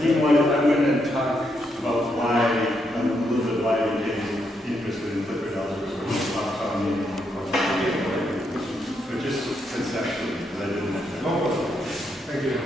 Meanwhile, I went and talked about why, a little bit why I became interested in Clifford algebra, which talks on me, but just conceptually, because I didn't know. Oh, thank you.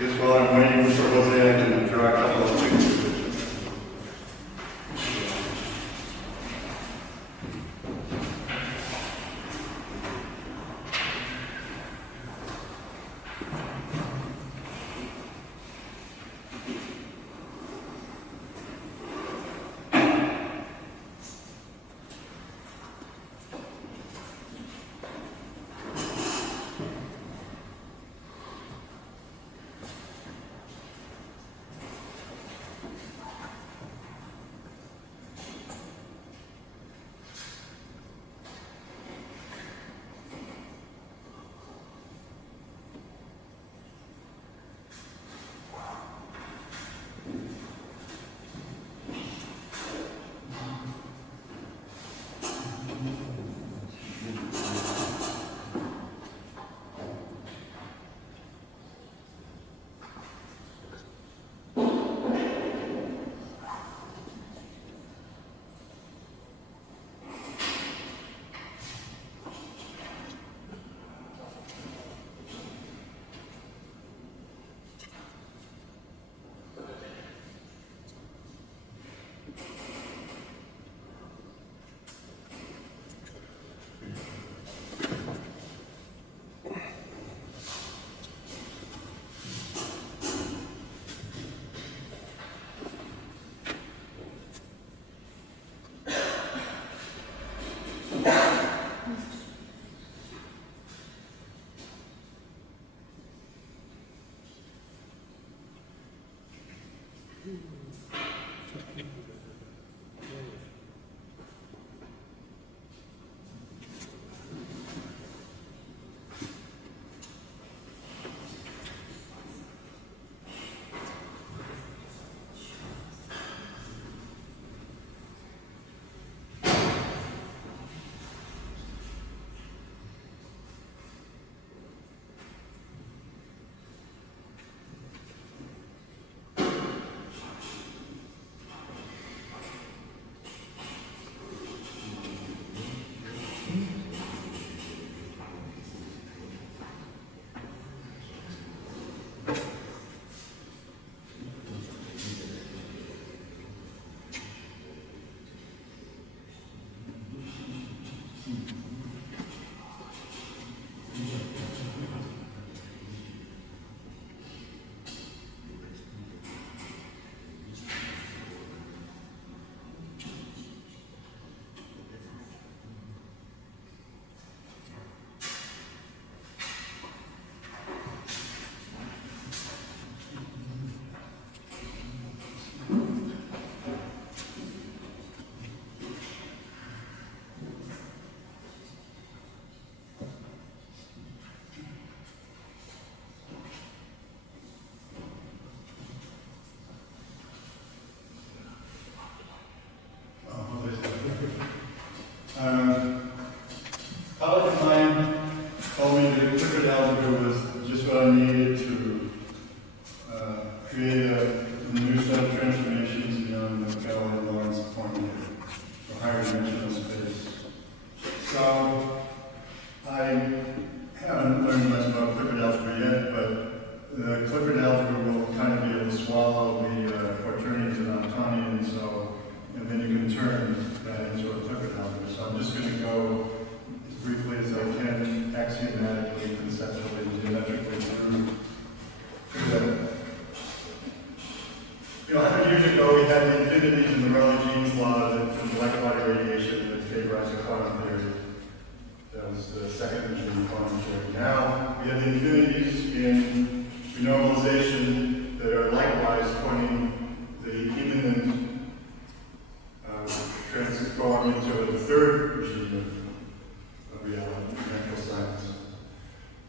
Just while I'm waiting for Jose, I can draw a couple of pictures. Colleague of mine told me that Clifford algebra was just what I needed to create a new set of transformations beyond the Bell and Lawrence point of higher dimensional space. So I haven't learned much about Clifford algebra yet, but the Clifford algebra will kind of be able to swallow the quaternions and Hamiltonians, and then you can turn that into a Clifford algebra. So I'm just going to go as briefly as I can, axiomatically, conceptually, geometrically through that. 100 years ago, we had the infinities in the Rayleigh-Jeans law that from black-body radiation that gave rise to quantum theory. That was the second regime quantum theory. Now, we have the infinities in renormalization that are likewise pointing the imminent transform into a third regime of reality, natural science.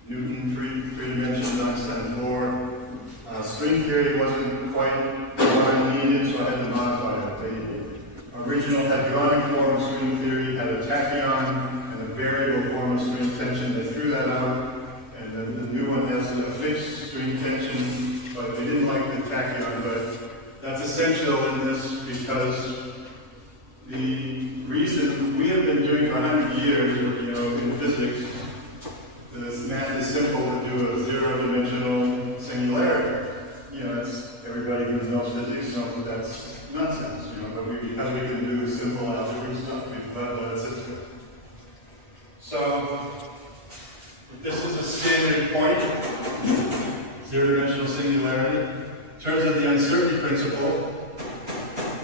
Newton, three dimensions, Einstein, four. String theory wasn't quite what I needed, so I had to modify it. The original hadronic form of string theory had a tachyon and a variable form of string tension. They threw that out, and the new one has a fixed string tension, but they didn't like the tachyon. But that's essential in this because the reason we have been doing for 100 years, in physics, this math is simple to do a zero-dimensional singularity. Everybody who knows physics knows that that's nonsense, but because we can do simple algebra stuff, we've let it sit there. So, if this is a standard point, zero-dimensional singularity, in terms of the uncertainty principle,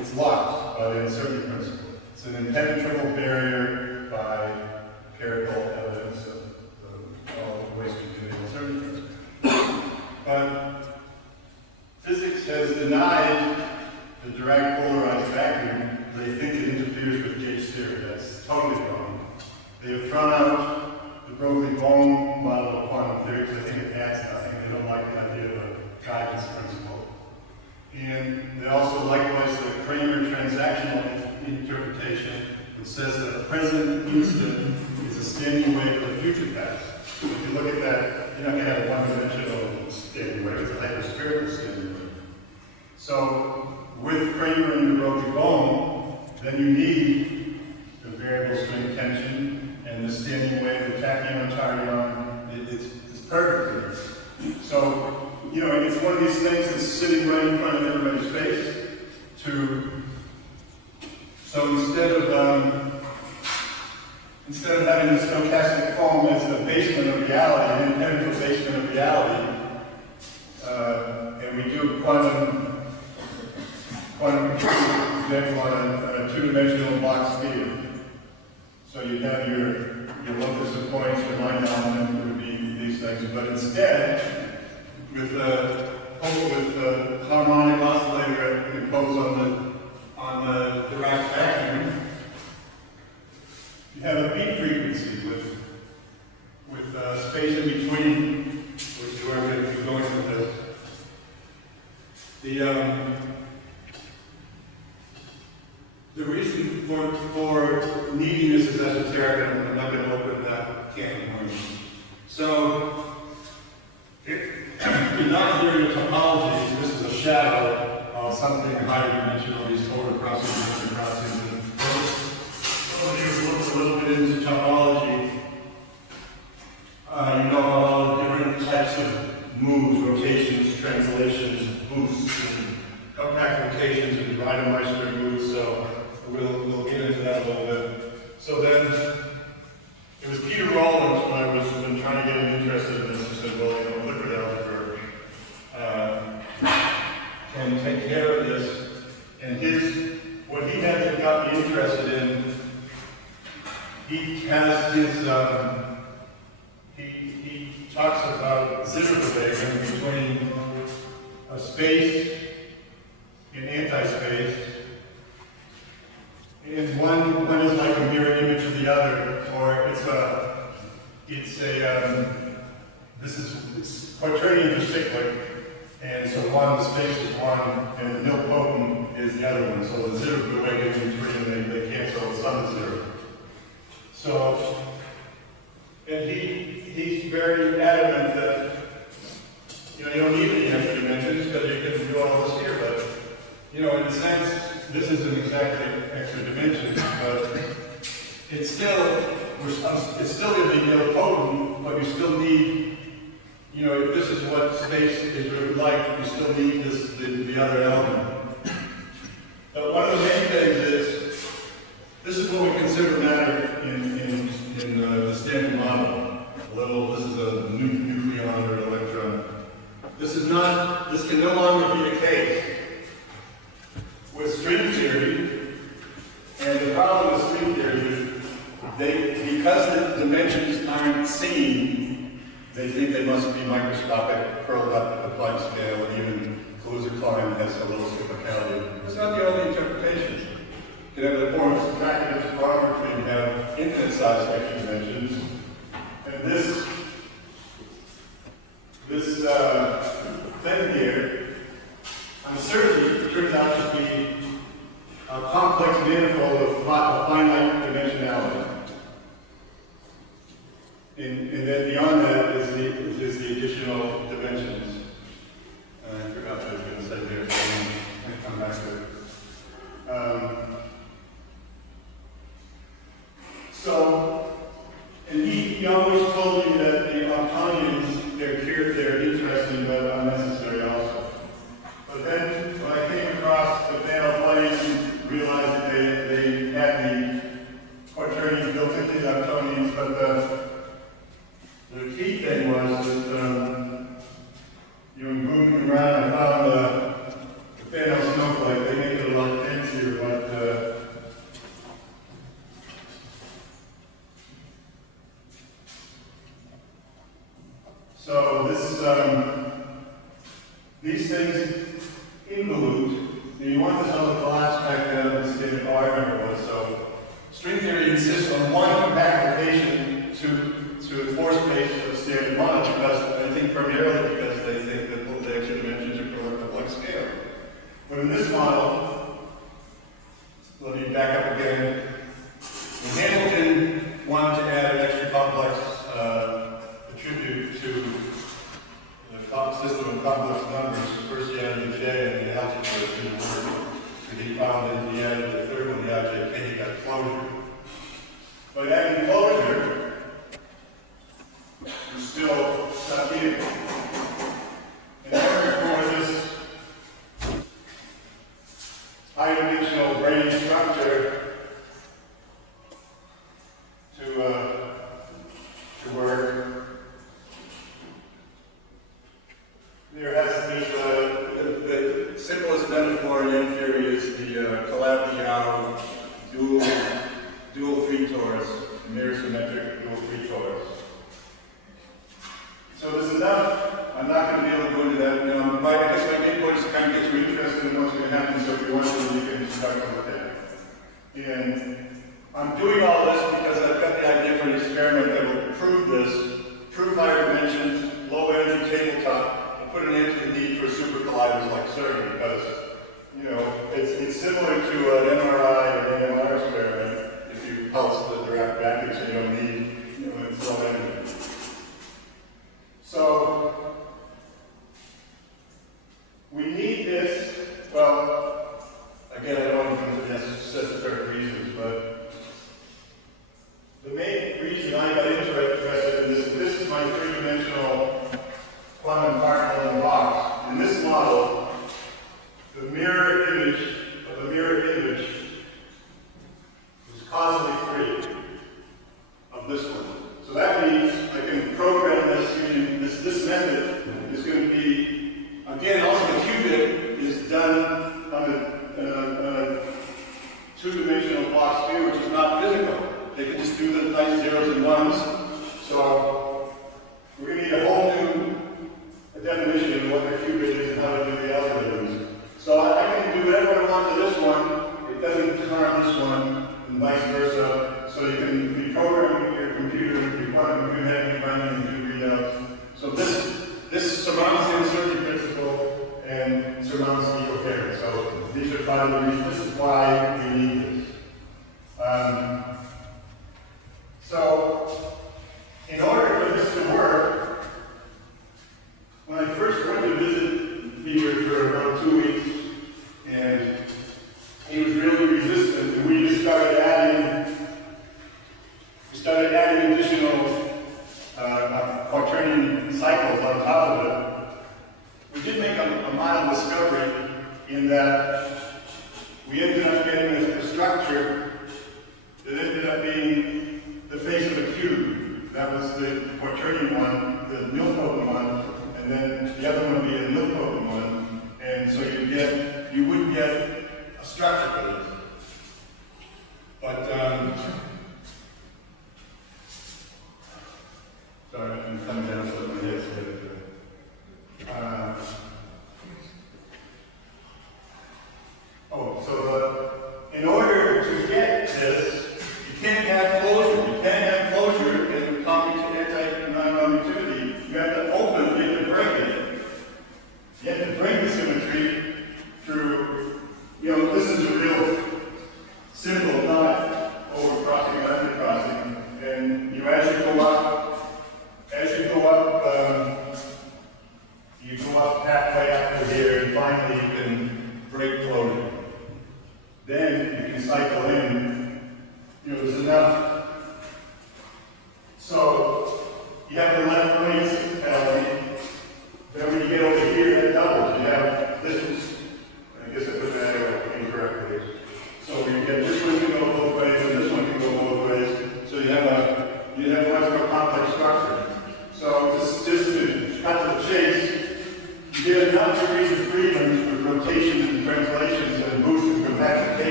it's locked by the uncertainty principle. It's an impenetrable barrier by empirical evidence of all the ways we do the uncertainty principle. But physics has denied the Dirac polarized vacuum. They think it interferes with Gage's theory. That's totally wrong. They have thrown out the Broglie-Bohm model of quantum theory because they think it adds nothing. They don't like the idea of a guidance principle. And they also likewise the Kramer transactional interpretation, which says that a present instant is a standing wave of the future past. So if you look at that, you're not going to have a one-dimensional standing wave. It's a hyperspherical standing wave. So with Kramer and the Broglie-Bohm, then you need the variable string tension and the standing wave, the tachyon, tachyon. It's perfect. So, it's one of these things that's sitting right in front of everybody's face. So instead of having the stochastic foam as the basement of reality, an impenetrable basement of reality, and we do quantum computing on a two-dimensional box field. So you have your locus of points, your line element would be these things, but instead, with a harmonic oscillator imposed on the Dirac vacuum, you have a beat frequency with space in between, which is where I'm going to be going with this. The reason for needing this is esoteric, and I'm not going to open that can of worms. So, in non-theory of topology, this is a shadow of something higher dimensional, these total crossings, and crossings. Those of you who looked a little bit into topology, you know all the different types of moves, rotations, translations, boosts, and compact rotations, and Reidemeister moves, so we'll get into that a little bit. So then, it was Peter Rollins, when I was trying to get him interested in this, who said, well, liquid algebra can take care of this. And what he has got me interested in, he has his, he talks about Zitterbewegung between a space and anti-space. And one is like a mirror image of the other, or it's quaternion to cyclic, and so the space is one, and the nilpotent is the other one. So the Zitterbewegung between, they cancel, the sum is zero. So, and he's very adamant that, you don't need any extra dimensions because you can do all this here, but, in a sense, this isn't exactly extra dimensions, but it's still going to be nilpotent, but you still need, if this is what space is really like, you still need the other element. But one of the main things is, this is what we consider matter in the standard model. This is a nucleon or an electron. This can no longer be the case with string theory, and the problem with string theory is because the dimensions aren't seen, they think they must be microscopic, curled up at the Planck scale, and even Kaluza-Klein has a little cyclicality. That's not the only interpretation. You can have the form of subtractive photography and have infinite size extra dimensions. And this thing here, on the surface, it turns out to be a complex manifold of finite dimensionality. And then beyond that is the additional dimensions. I forgot what I was going to say there, so I'm going to come back to it. And he always told me that the Ontonians, they're interesting but unnecessary also. But then when I came across the Fano planes, realized that they had the quaternions built into the Ontonians, but the key thing was that when moving around, I found the Fano snowflake. They make it a lot fancier, but so these things involute. You want this on the collapse back down the state of I remember was. So string theory insists on one application to a force space of standard model because I think primarily because they think that the extra dimensions are curled up at Planck scale. But in this model, let me back up again. When Hamilton wanted to add an extra complex attribute to the system of complex numbers, first he added the J and the algebra didn't work. So he found that he added the third one, the IJK, he got closure. But adding closure, you're still stuck in. In order for this high-dimensional brain structure to work, the simplest metaphor in M theory is the Calabi-Yau dual free torus, mirror symmetric dual free torus. So there's enough. I'm not going to be able to go into that. I guess my main point is to kind of get you interested in what's going to happen. So if you want to, you can start to look at it. And I'm doing all this because I've got the idea for an experiment that will prove this, prove higher dimensions, low energy tabletop, and put an end to the need for super colliders like CERN because, it's similar to an MRI or an NMR experiment. If you pulse the direct vacuum, so you don't need, it's low energy. So, we need this, well, again, I don't want to go into the necessary reasons, but the main reason I got interested in this is my three-dimensional quantum particle in the box. In this model, the mirror image of the mirror image is causally free of this one. So that means I can program this using this method is going to be, again, also the qubit is done on a two-dimensional box sphere, which is not physical. They can just do the nice zeros and ones. So we're going to need a whole new definition of what the qubit is and how to do the algorithms. So I can do whatever I want to this one. It doesn't harm this one, and vice versa. So you can reprogram your computer, your quantum computer, have you running and do readouts. So this surmounts the uncertainty principle and surmounts the eco-pair. So these are part of the reasons. This is why we need this. So in order for this to work, when I first went to visit Peter for about 2 weeks, and he was really resistant, and we just started adding additional quaternion cycles on top of it. We did make a mild discovery in that we ended up getting a structure that ended up being the face of a cube. That was the quaternion one, the nilpotent one, and then the other one would be a nilpotent one. And so you would get a structure for this. But sorry, I'm coming down to the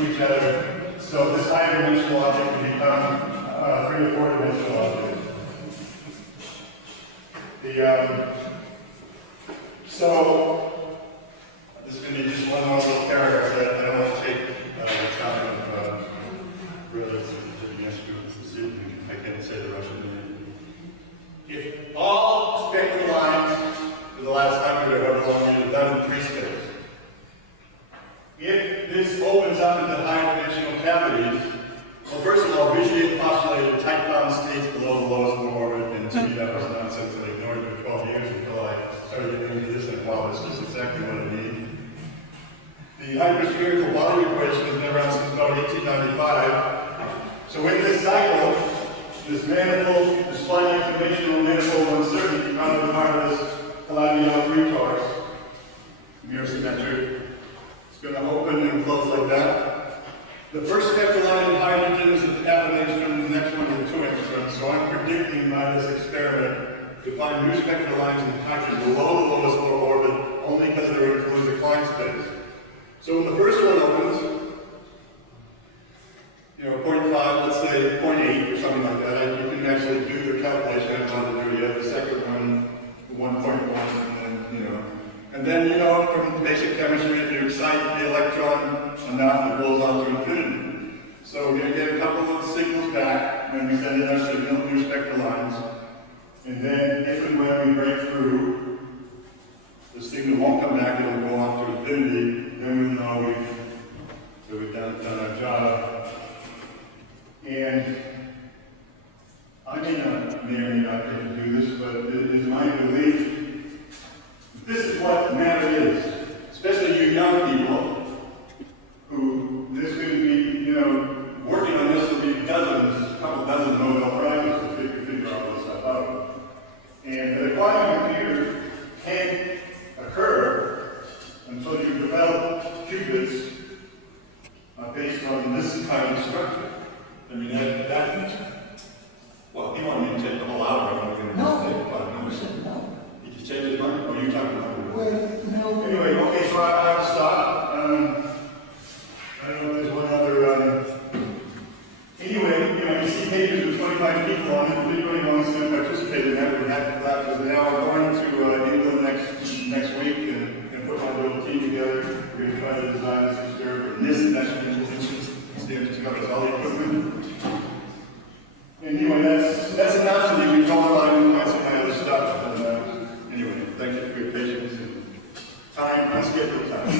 to each other. So this higher dimensional object can become a 3 or 4 dimensional object. So this is going to be just one more little paragraph that I don't want to take time of really sitting next to this evening. I can't say the Russian name. If all spectral lines for the last 100 or however long you've done in 3 states, if this opens up into high-dimensional cavities, well, first of all, Vitier postulated tight-bound states below the lowest orbit, and to me that was nonsense. I ignored it for 12 years until I started getting into this, and wow, this is exactly what I need. The hyperspherical volume equation has been around since about 1895. So in this cycle, this manifold, this finite dimensional manifold uncertainty found in part of this Calabi-Yau retard, mirror symmetric. It's going to open and close like that. The first spectral line in hydrogen is at half an angstrom, the next one is 2 angstroms. So I'm predicting by this experiment to find new spectral lines in hydrogen below the lowest orbit only because they're included the Klein space. So when the first one opens, 0.5, let's say 0.8 or something like that, you can actually do the calculation. I haven't done to do it yet. The second one, 1.1, and then, from basic chemistry, if you excite the electron enough, it goes off to infinity. So we're going to get a couple of signals back when we send in our signal, new spectral lines. And then, if and when we break through, the signal won't come back, it'll go off to infinity. Then we'll know we've done our job. And I may or may not get to do this, but it is my belief this is what matter is, especially you young people who this could be, working on this will be a couple dozen Nobel Prizes to figure all this stuff out. And the quantum computer can't occur until you develop qubits based on this kind of structure. I mean, well, he wanted me to take the whole hour. I'm going to take 5 minutes. No. Did you change his mind? Or are you talking about it? Well, no. Anyway, okay, so I have to stop. I don't know if there's one other. Anyway, you see pages with 25 people on it. If anybody wants to participate in that, we're happy for that. Because now we're going to England next week and put my little team together. We're going to try to design this experiment. This national standards covers all the equipment. Anyway, that's enough so you can go online and find some of my other stuff. And anyway, thank you for your patience and time, unscheduled time.